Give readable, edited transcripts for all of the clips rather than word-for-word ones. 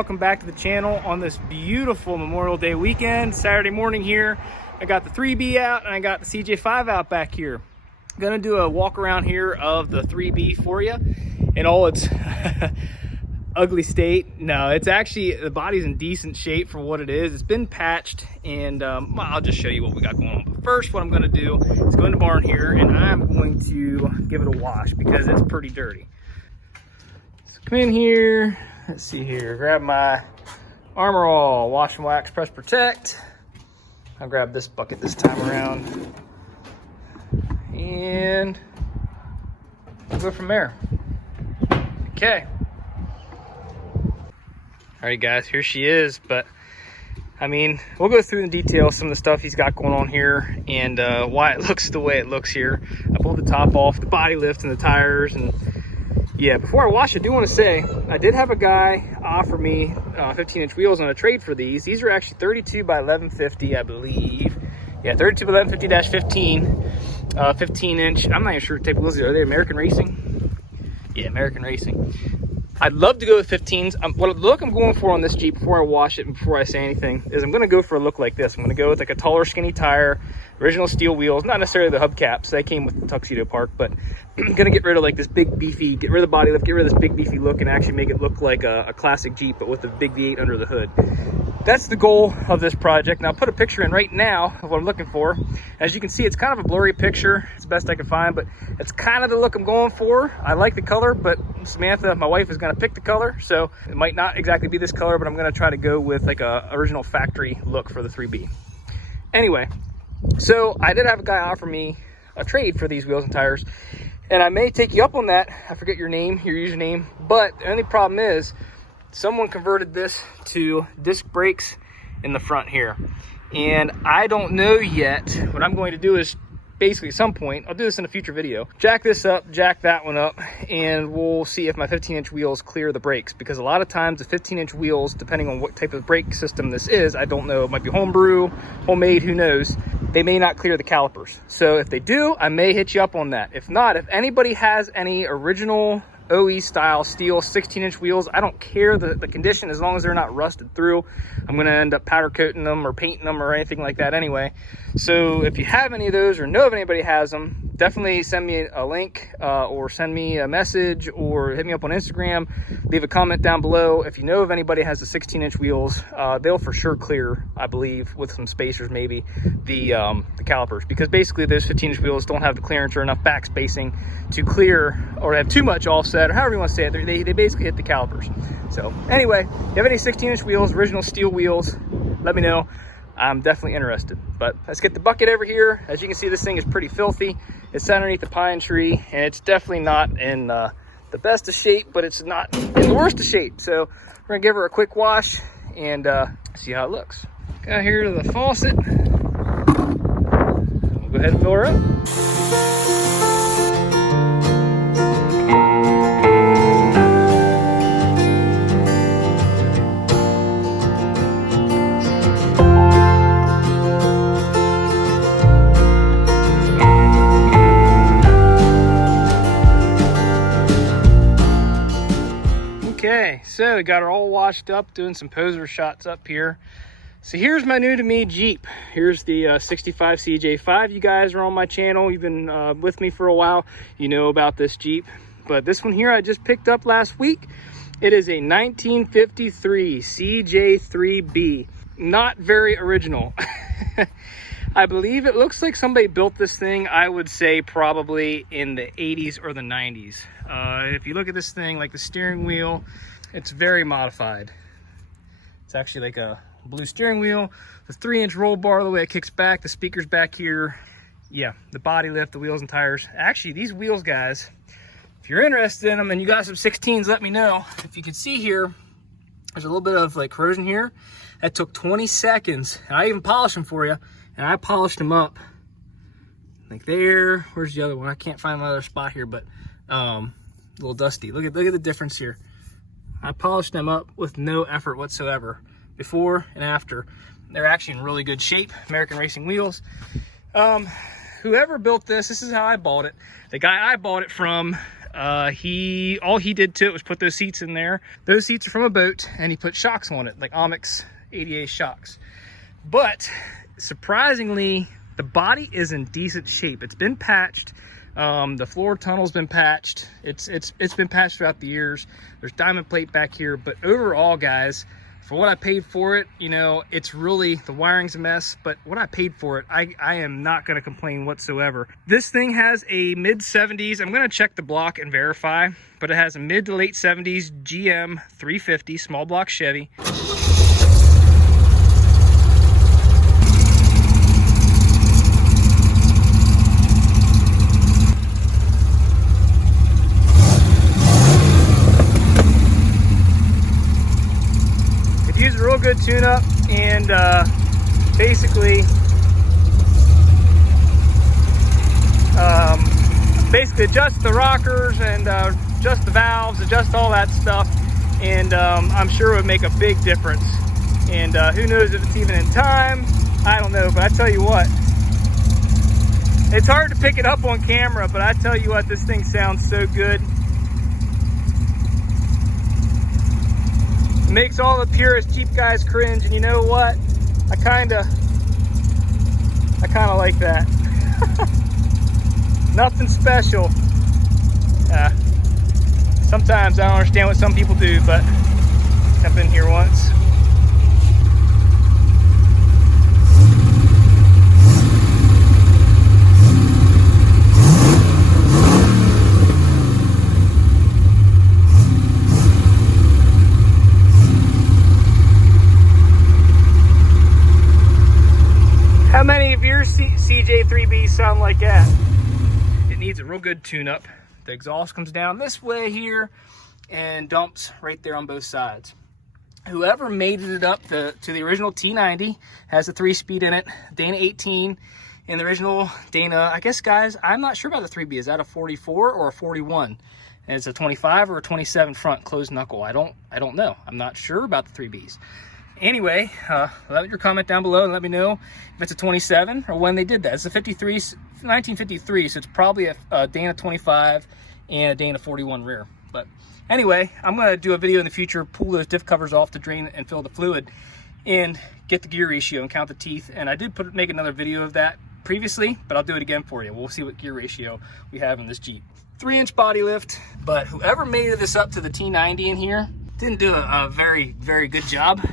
welcome back to the channel on this beautiful Memorial Day weekend. Saturday morning here. I got the 3B out and I got the CJ5 out back here. I'm gonna do a walk around here of the 3B for you in all its ugly state. No, it's actually, the body's in decent shape for what it is. It's been patched, and I'll just show you what we got going on. But first, what I'm gonna do is go in the barn here and I'm going to give it a wash because it's pretty dirty. So come in here. Let's see here, grab my Armor All Wash and Wax Press Protect. I'll grab this bucket this time around. And we'll go from there. Okay. All right, guys, here she is. But I mean, we'll go through in detail some of the stuff he's got going on here and why it looks the way it looks here. I pulled the top off, the body lift and the tires, and yeah, before I wash, I do want to say, I did have a guy offer me 15-inch wheels on a trade for these. These are actually 32 by 1150, I believe. Yeah, 32 by 1150-15, 15-inch. I'm not even sure what type of wheels are they. American Racing? Yeah, American Racing. I'd love to go with 15s. What look I'm going for on this Jeep before I wash it and before I say anything is I'm going to go for a look like this. I'm going to go with like a taller, skinny tire, original steel wheels, not necessarily the hubcaps. They came with the Tuxedo Park, but I'm going to get rid of like this big beefy, get rid of the body lift, get rid of this big beefy look and actually make it look like a classic Jeep, but with the big V8 under the hood. That's the goal of this project. Now I'll put a picture in right now of what I'm looking for. As you can see, it's kind of a blurry picture. It's the best I can find, but it's kind of the look I'm going for. I like the color, but Samantha, my wife, is going to pick the color. So it might not exactly be this color, but I'm going to try to go with like a original factory look for the 3B. Anyway, so I did have a guy offer me a trade for these wheels and tires, and I may take you up on that. I forget your name, your username, but the only problem is someone converted this to disc brakes in the front here, and I don't know yet. What I'm going to do is basically at some point, I'll do this in a future video, jack this up, jack that one up, and we'll see if my 15-inch wheels clear the brakes, because a lot of times the 15-inch wheels, depending on what type of brake system this is, I don't know, it might be homebrew, homemade, who knows, they may not clear the calipers. So if they do, I may hit you up on that. If not, if anybody has any original OE style steel 16-inch wheels, I don't care the condition as long as they're not rusted through. I'm going to end up powder coating them or painting them or anything like that anyway. So if you have any of those or know if anybody has them, definitely send me a link or send me a message or hit me up on Instagram. Leave a comment down below. If you know if anybody has the 16-inch wheels, they'll for sure clear, I believe, with some spacers maybe, the calipers, because basically those 15-inch wheels don't have the clearance or enough back spacing to clear, or have too much offset, or however you want to say it. They basically hit the calipers. So anyway, if you have any 16-inch wheels, original steel wheels, let me know. I'm definitely interested. But let's get the bucket over here. As you can see, this thing is pretty filthy. It's underneath the pine tree, and it's definitely not in the best of shape, but it's not in the worst of shape. So we're gonna give her a quick wash and see how it looks. Got here to the faucet. We'll go ahead and fill her up. Okay, so we got her all washed up, doing some poser shots up here. So here's my new to me Jeep. Here's the 65 CJ5. You guys are on my channel. You've been with me for a while. You know about this Jeep. But this one here I just picked up last week. It is a 1953 CJ3B. Not very original. I believe it looks like somebody built this thing, I would say probably in the 80s or the 90s. If you look at this thing, like the steering wheel, it's very modified. It's actually like a blue steering wheel, the 3-inch roll bar, the way it kicks back, the speakers back here. Yeah, the body lift, the wheels and tires. Actually, these wheels, guys, if you're interested in them and you got some 16s, let me know. If you can see here, there's a little bit of like corrosion here. That took 20 seconds. And I even polished them for you. And I polished them up like there. Where's the other one? I can't find my other spot here, but a little dusty. Look at the difference here. I polished them up with no effort whatsoever, before and after. They're actually in really good shape. American Racing wheels. whoever built this is how I bought it. The guy I bought it from, all he did to it was put those seats in there. Those seats are from a boat, and he put shocks on it, like Omix ADA shocks. But surprisingly, the body is in decent shape. It's been patched. The floor tunnel's been patched. It's been patched throughout the years. There's diamond plate back here, but overall, guys, for what I paid for it, you know, it's really, the wiring's a mess, but what I paid for it, I am not going to complain whatsoever. This thing has a mid 70s, I'm going to check the block and verify, but it has a mid to late 70s GM 350 small block Chevy. Use a real good tune-up and basically adjust the rockers and adjust the valves, adjust all that stuff, and I'm sure it would make a big difference. And who knows if it's even in time, I don't know, but I tell you what, it's hard to pick it up on camera, but I tell you what, this thing sounds so good. Makes all the purest Jeep guys cringe, and you know what? I kinda like that. Nothing special. Sometimes I don't understand what some people do, but I've been here once. How many of your CJ3B sound like that? It needs a real good tune-up. The exhaust comes down this way here and dumps right there on both sides. Whoever made it up to the original T90 has a 3-speed in it, Dana 18, and the original Dana, I guess, guys, I'm not sure about the 3B. Is that a 44 or a 41? And it's a 25 or a 27 front closed knuckle. I don't know. I'm not sure about the 3Bs. Anyway, let your comment down below and let me know if it's a 27 or when they did that. It's a 1953, so it's probably a Dana 25 and a Dana 41 rear. But anyway, I'm going to do a video in the future, pull those diff covers off to drain and fill the fluid and get the gear ratio and count the teeth. And I did make another video of that previously, but I'll do it again for you. We'll see what gear ratio we have in this Jeep. 3-inch body lift, but whoever made this up to the T90 in here didn't do a very, very good job.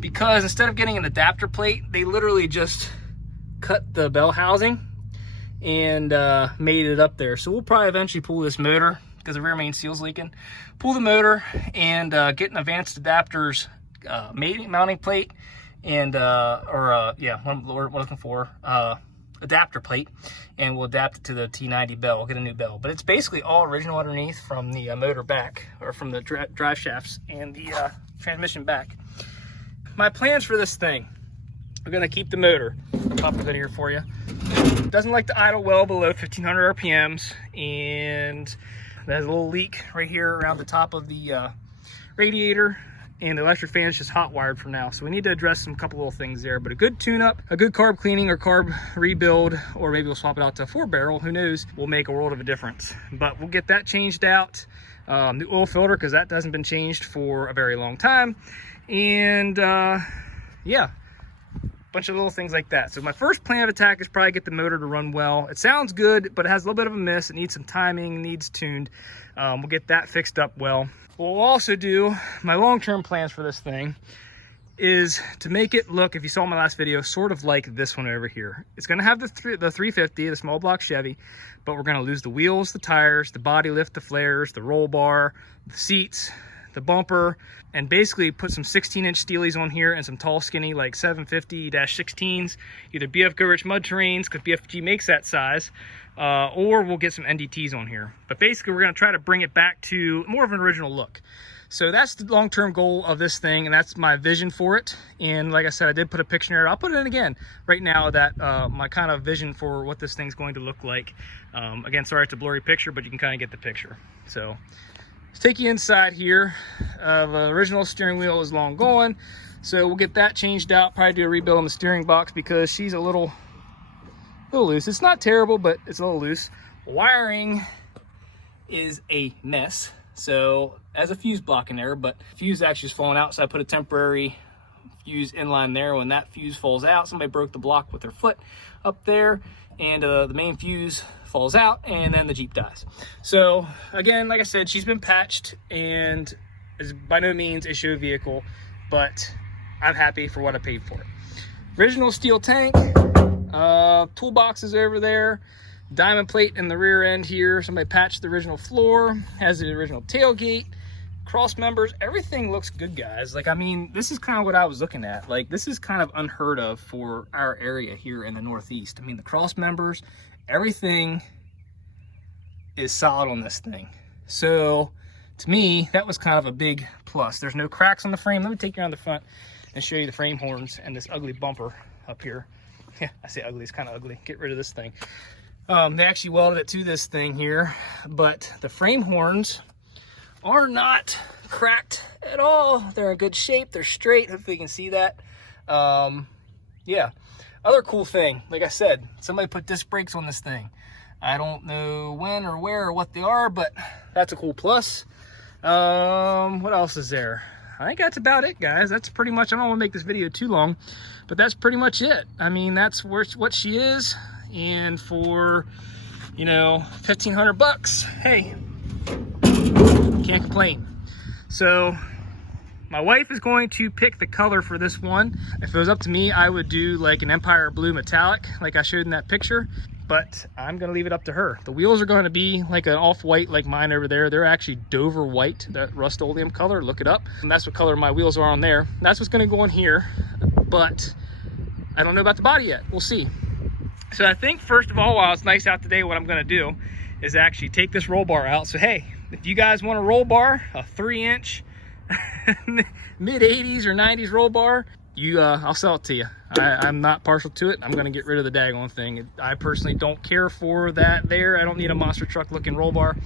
Because instead of getting an adapter plate, they literally just cut the bell housing and made it up there. So we'll probably eventually pull this motor because the rear main seal's leaking. Pull the motor and get an advanced adapters mounting plate and what we're looking for, adapter plate, and we'll adapt it to the T90 bell, get a new bell. But it's basically all original underneath from the motor back, or from the drive shafts and the transmission back. My plans for this thing, we're gonna keep the motor. I'll pop the hood here for you. It doesn't like to idle well below 1500 RPMs, and there's a little leak right here around the top of the radiator, and the electric fan is just hot wired for now. So we need to address some couple little things there, but a good tune-up, a good carb cleaning or carb rebuild, or maybe we'll swap it out to a 4-barrel, who knows, will make a world of a difference. But we'll get that changed out. The oil filter, because that hasn't been changed for a very long time. And yeah, a bunch of little things like that. So my first plan of attack is probably get the motor to run well. It sounds good, but it has a little bit of a miss. It needs some timing, needs tuned. We'll get that fixed up well. What we'll also do, my long-term plans for this thing, is to make it look, if you saw my last video, sort of like this one over here. It's going to have the 350, the small block Chevy, but we're going to lose the wheels, the tires, the body lift, the flares, the roll bar, the seats, the bumper, and basically put some 16-inch steelies on here and some tall skinny like 750-16s, either BF Go-Rich mud terrains, because BFG makes that size, or we'll get some NDTs on here. But basically we're going to try to bring it back to more of an original look. So that's the long-term goal of this thing, and that's my vision for it. And like I said, I did put a picture in. I'll put it in again right now, that my kind of vision for what this thing's going to look like. Again, sorry it's a blurry picture, but you can kind of get the picture. So let's take you inside here. The original steering wheel is long gone, so we'll get that changed out. Probably do a rebuild on the steering box because she's a little little loose. It's not terrible, but it's a little loose. Wiring is a mess. So as a fuse block in there, but fuse actually is falling out, so I put a temporary fuse inline there. When that fuse falls out, somebody broke the block with their foot up there, and the main fuse falls out, and then the Jeep dies. So again, like I said, she's been patched and is by no means a show vehicle, but I'm happy for what I paid for it. Original steel tank, toolboxes over there, diamond plate in the rear end here. Somebody patched the original floor, has the original tailgate, cross members. Everything looks good, guys. Like, I mean, this is kind of what I was looking at. Like, this is kind of unheard of for our area here in the Northeast. I mean, the cross members, everything is solid on this thing. So to me, that was kind of a big plus. There's no cracks on the frame. Let me take you around the front and show you the frame horns and this ugly bumper up here. Yeah, I say ugly, it's kind of ugly. Get rid of this thing. They actually welded it to this thing here, but the frame horns are not cracked at all. They're in good shape. They're straight. Hopefully you can see that. Yeah. Other cool thing, like I said, somebody put disc brakes on this thing. I don't know when or where or what they are, but that's a cool plus. What else is there? I think that's about it, guys. That's pretty much, I don't want to make this video too long, but that's pretty much it. I mean, that's what she is. And for, you know, 1,500 bucks, hey, can't complain. So my wife is going to pick the color for this one. If it was up to me, I would do like an Empire Blue metallic like I showed in that picture, but I'm gonna leave it up to her. The wheels are going to be like an off-white like mine over there. They're actually Dover white, that Rust-Oleum color. Look it up. And that's what color my wheels are on there. That's what's gonna go on here, but I don't know about the body yet. We'll see. So I think first of all, while it's nice out today, what I'm gonna do is actually take this roll bar out. So hey, if you guys want a roll bar, a 3-inch mid 80s or 90s roll bar, I'll sell it to you. I'm not partial to it. I'm gonna get rid of the daggone thing. I personally don't care for that there. I don't need a monster truck looking roll bar.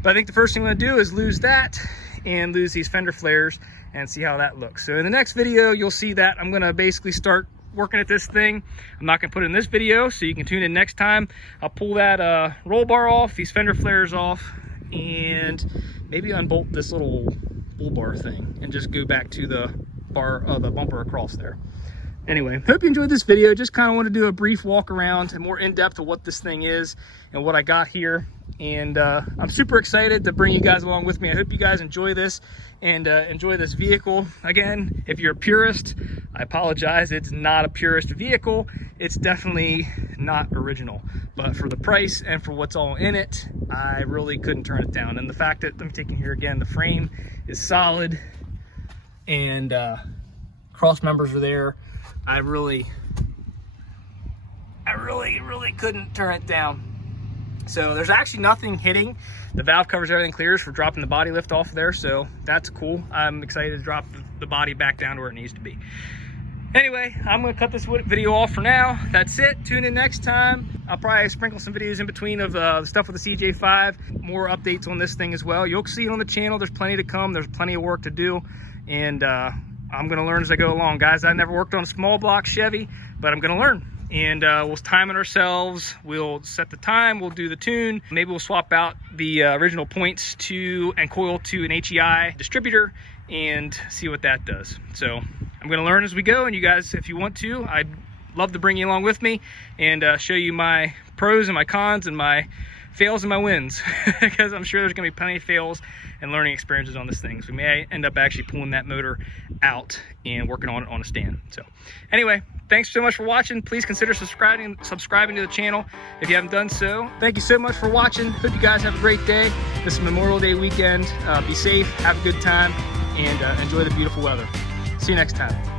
But I think the first thing I'm gonna do is lose that and lose these fender flares and see how that looks. So in the next video, you'll see that I'm gonna basically start working at this thing. I'm not gonna put it in this video, so you can tune in next time. I'll pull that roll bar off, these fender flares off, and maybe unbolt this little bull bar thing and just go back to the bar the bumper across there. Anyway, hope you enjoyed this video. Just kind of want to do a brief walk around and more in-depth of what this thing is and what I got here. And I'm super excited to bring you guys along with me. I hope you guys enjoy this and enjoy this vehicle. Again, if you're a purist, I apologize. It's not a purist vehicle. It's definitely not original. But for the price and for what's all in it, I really couldn't turn it down. And the fact that, let me take you here again, the frame is solid and cross members are there. I really couldn't turn it down. So there's actually nothing hitting. The valve covers, everything clears for dropping the body lift off there. So that's cool. I'm excited to drop the body back down to where it needs to be. Anyway, I'm gonna cut this video off for now. That's it. Tune in next time. I'll probably sprinkle some videos in between of the stuff with the CJ5, more updates on this thing as well. You'll see it on the channel. There's plenty to come. There's plenty of work to do. And I'm gonna learn as I go along. Guys, I never worked on a small block Chevy, but I'm gonna learn. And we'll time it ourselves. We'll set the time, we'll do the tune. Maybe we'll swap out the original points and coil to an HEI distributor and see what that does. So I'm gonna learn as we go, and you guys, if you want to, I'd love to bring you along with me and show you my pros and my cons and my fails and my wins, because I'm sure there's gonna be plenty of fails and learning experiences on this thing. So we may end up actually pulling that motor out and working on it on a stand. So anyway, thanks so much for watching. Please consider subscribing to the channel if you haven't done so. Thank you so much for watching. Hope you guys have a great day. This is Memorial Day weekend. Be safe, have a good time, and enjoy the beautiful weather. See you next time.